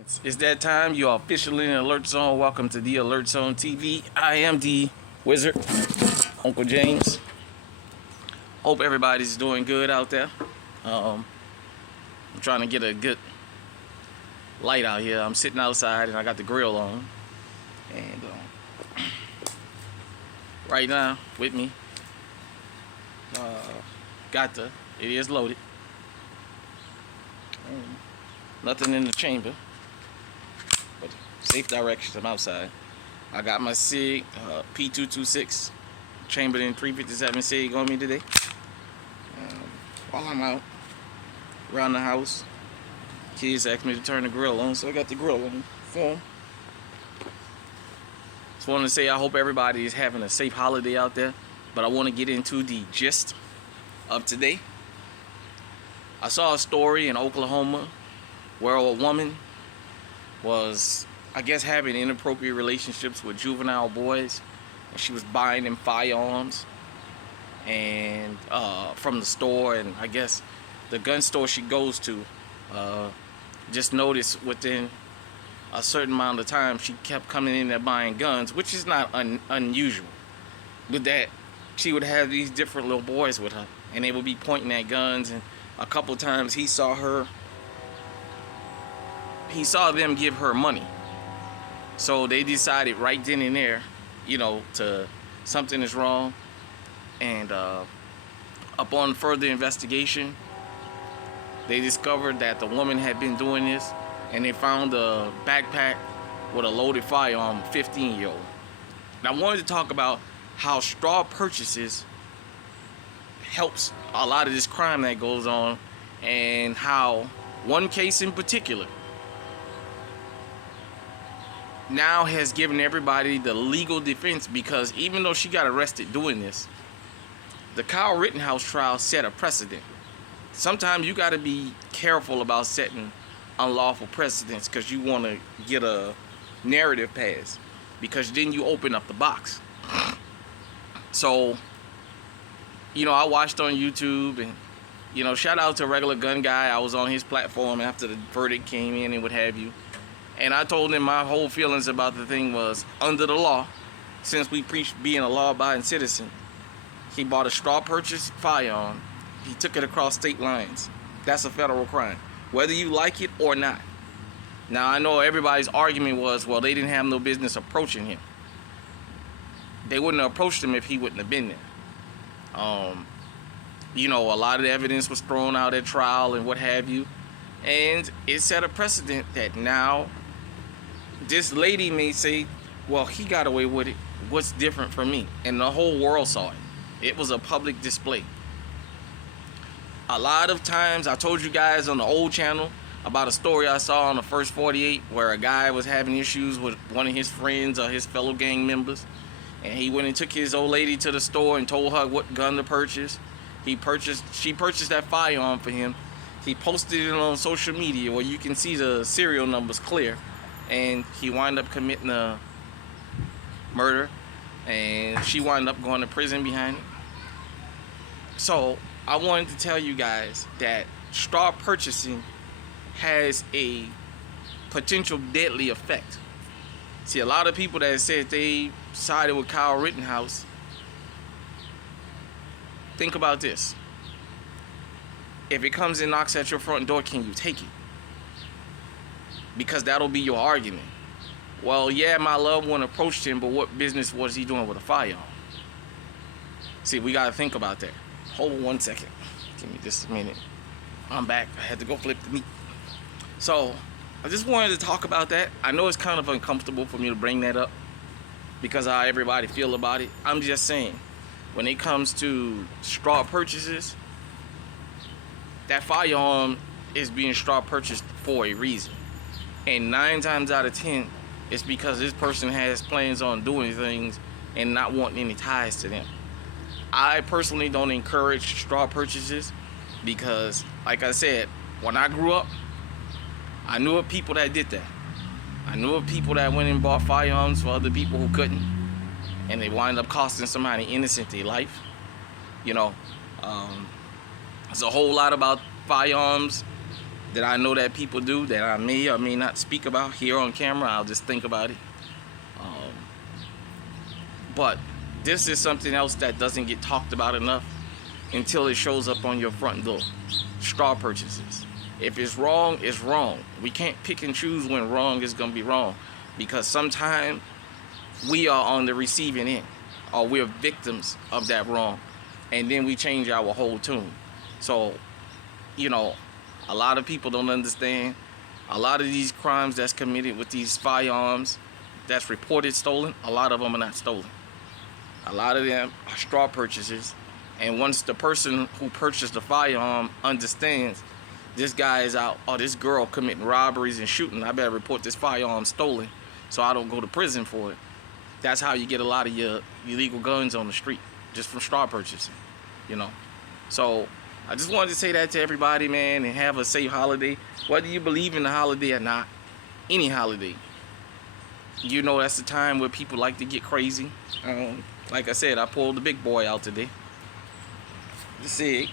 It's that time. You are officially in Alert Zone. Welcome to the Alert Zone TV. I am the Wizard, Uncle James. Hope everybody's doing good out there. I'm trying to get a good light out here. I'm sitting outside and I got the grill on. And right now, with me, it is loaded. Nothing in the chamber. But safe directions, I'm outside. I got my SIG P226 chambered in 357 SIG on me today. While I'm out around the house, kids asked me to turn the grill on, so I got the grill on for them. Just wanted to say I hope everybody is having a safe holiday out there, but I want to get into the gist of today. I saw a story in Oklahoma where a woman was, I guess, having inappropriate relationships with juvenile boys, and she was buying them firearms and from the store, and I guess the gun store she goes to just noticed within a certain amount of time she kept coming in there buying guns, which is not unusual. With that, she would have these different little boys with her, and they would be pointing at guns, and a couple times he saw them give her money. So they decided right then and there, something is wrong. And upon further investigation, they discovered that the woman had been doing this, and they found a backpack with a loaded firearm, 15-year-old. And I wanted to talk about how straw purchases helps a lot of this crime that goes on, and how one case in particular now has given everybody the legal defense, because even though she got arrested doing this, the Kyle Rittenhouse trial set a precedent. Sometimes you got to be careful about setting unlawful precedents because you want to get a narrative pass, because then you open up the box. So, I watched on YouTube, and shout out to Regular Gun Guy. I was on his platform after the verdict came in and what have you. And I told him my whole feelings about the thing was, under the law, since we preach being a law-abiding citizen, he bought a straw purchase firearm. He took it across state lines. That's a federal crime, whether you like it or not. Now, I know everybody's argument was, well, they didn't have no business approaching him. They wouldn't have approached him if he wouldn't have been there. A lot of the evidence was thrown out at trial and what have you. And it set a precedent that now this lady may say, well, he got away with it. What's different from me? And the whole world saw it. It was a public display. A lot of times, I told you guys on the old channel about a story I saw on the First 48 where a guy was having issues with one of his friends or his fellow gang members. And he went and took his old lady to the store and told her what gun to purchase. She purchased that firearm for him. He posted it on social media where you can see the serial numbers clear. And he wound up committing a murder. And she wound up going to prison behind it. So I wanted to tell you guys that straw purchasing has a potential deadly effect. See, a lot of people that said they sided with Kyle Rittenhouse, think about this. If it comes and knocks at your front door, can you take it? Because that'll be your argument. Well, yeah, my loved one approached him, but what business was he doing with a firearm? See, we gotta think about that. Hold on 1 second. Give me just a minute. I'm back. I had to go flip the meat. So, I just wanted to talk about that. I know it's kind of uncomfortable for me to bring that up because of how everybody feel about it. I'm just saying, when it comes to straw purchases, that firearm is being straw purchased for a reason. And 9 times out of 10, it's because this person has plans on doing things and not wanting any ties to them. I personally don't encourage straw purchases because, like I said, when I grew up, I knew of people that did that. I knew of people that went and bought firearms for other people who couldn't, and they wind up costing somebody innocent their life. There's a whole lot about firearms that I know that people do that I may or may not speak about here on camera. I'll just think about it. Um, but this is something else that doesn't get talked about enough until it shows up on your front door. Straw purchases. If it's wrong, it's wrong. We can't pick and choose when wrong is going to be wrong, because sometimes we are on the receiving end, or we're victims of that wrong, and then we change our whole tune. So, a lot of people don't understand. A lot of these crimes that's committed with these firearms that's reported stolen, a lot of them are not stolen. A lot of them are straw purchases. And once the person who purchased the firearm understands this guy is out, or this girl committing robberies and shooting, I better report this firearm stolen so I don't go to prison for it. That's how you get a lot of your illegal guns on the street, just from straw purchasing, So I just wanted to say that to everybody, man, and have a safe holiday. Whether you believe in the holiday or not, any holiday, that's the time where people like to get crazy. Like I said, I pulled the big boy out today. The SIG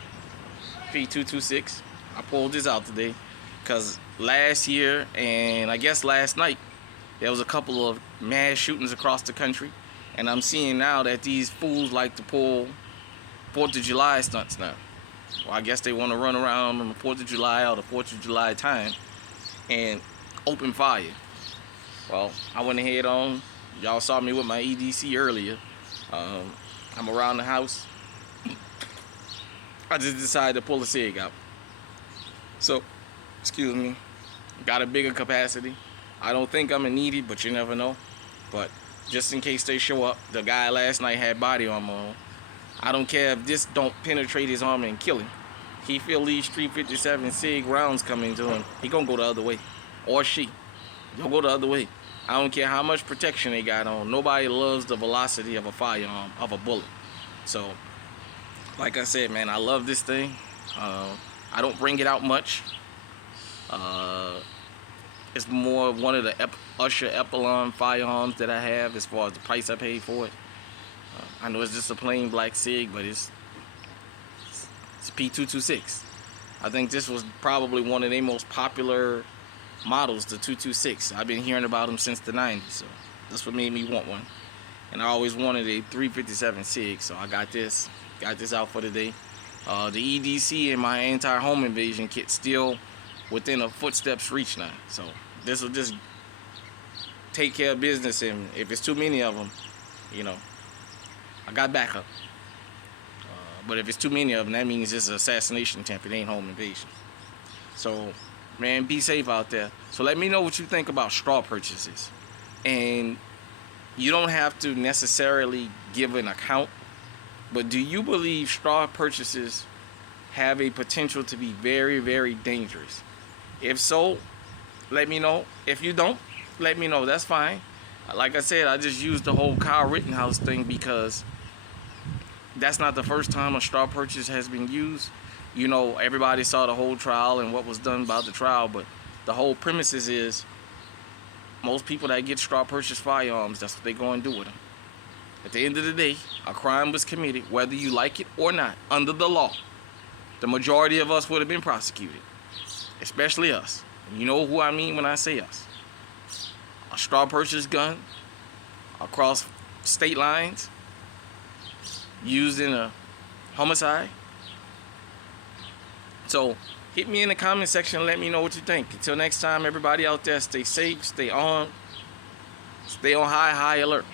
P226. I pulled this out today because last year and I guess last night there was a couple of mass shootings across the country, and I'm seeing now that these fools like to pull 4th of July stunts now. Well, I guess they want to run around on the 4th of July or the 4th of July time and open fire. Well, I went ahead on. Y'all saw me with my EDC earlier. I'm around the house. I just decided to pull a SIG out. So, excuse me, got a bigger capacity. I don't think I'm gonna need it, but you never know. But just in case they show up, the guy last night had body armor on. I don't care if this don't penetrate his armor and kill him. He feel these 357 SIG rounds coming to him, he gonna go the other way. Or she. They'll go the other way. I don't care how much protection they got on. Nobody loves the velocity of a firearm, of a bullet. So, like I said, man, I love this thing. I don't bring it out much. It's more of one of the Usher Epsilon firearms that I have as far as the price I paid for it. I know it's just a plain black SIG, but it's P226. I think this was probably one of their most popular models, the 226. I've been hearing about them since the 90s, so that's what made me want one. And I always wanted a 357 SIG, so I got this out for today. The EDC and my anti-home invasion kit still within a footstep's reach now, so this will just take care of business, and if it's too many of them, I got backup. But if it's too many of them, that means it's an assassination attempt. It ain't home invasion. So, man, be safe out there. So let me know what you think about straw purchases. And you don't have to necessarily give an account, but do you believe straw purchases have a potential to be very, very dangerous? If so, let me know. If you don't, let me know. That's fine. Like I said, I just used the whole Kyle Rittenhouse thing because that's not the first time a straw purchase has been used. Everybody saw the whole trial and what was done about the trial, but the whole premises is most people that get straw purchase firearms, that's what they go and do with them. At the end of the day, a crime was committed, whether you like it or not, under the law. The majority of us would have been prosecuted, especially us. And you know who I mean when I say us. A straw purchase gun across state lines, used in a homicide. So hit me in the comment section and let me know what you think. Until next time, everybody out there, stay safe, stay on high alert.